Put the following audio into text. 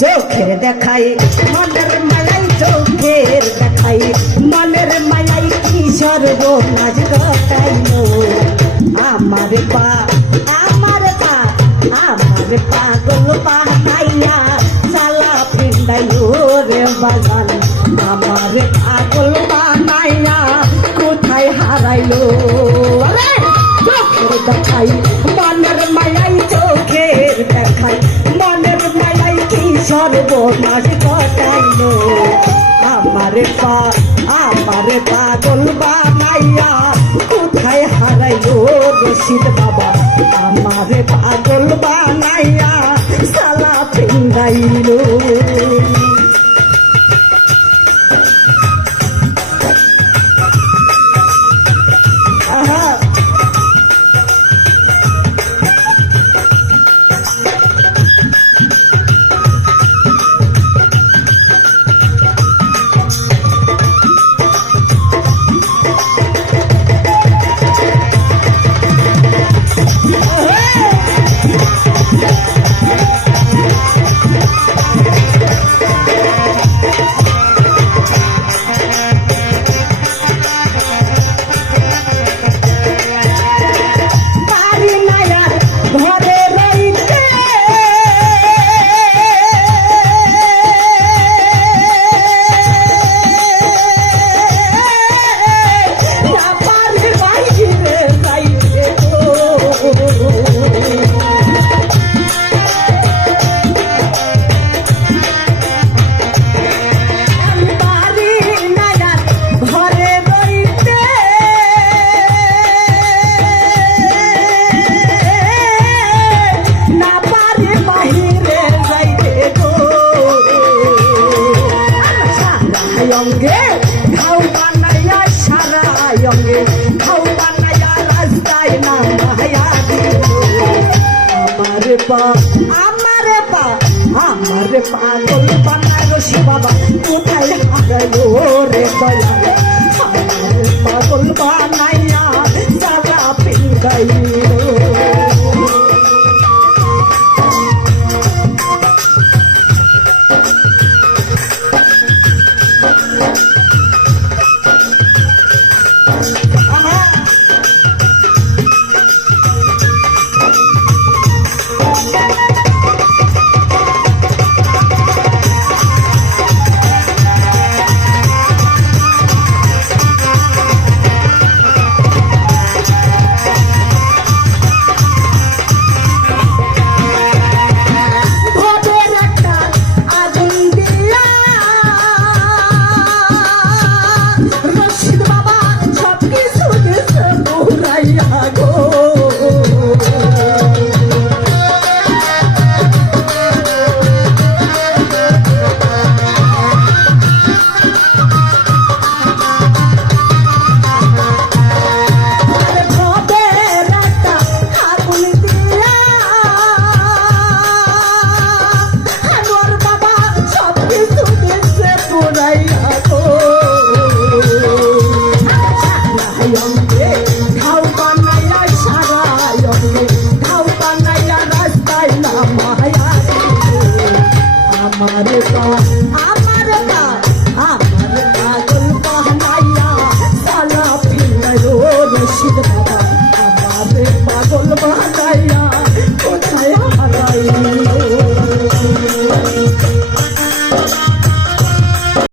চোখের দেখাই মনের মালাই চোখের দেখাই মনের মালাই কি সর্বনাশ ঘটাইলো আমার পা আমার পা আমার পাগল বানাইয়া সালা পিন্ডাইলো রে বাগান আমার পাগল বানাইয়া কোথায় হারাইলো চোখের দেখাই মনের মালাই চোখের দেখাই মনের মালাই কি সর্বনাশ ঘটাইলো আমার পাগল বানাইয়া কোথায় হারাইলো রশিদ বাবা আমার পাগল বানাইয়া সালা পিন্ডাইলো ঘাও বানাইয়া সারা অঙ্গে ঘাও বানাইয়া রাস্তায় না মায়া আমার পাগল বানায় রশি বাবা কোথায় হারাইলো রে দয়া আমার পাগল বানাইয়া সারা পিন্ডাইলো আমার পাগল বানাইয়া সালা পিন্ডাইলো রশিদ বাবা আমার পাগল বানাইয়া কোথায় হারাইলো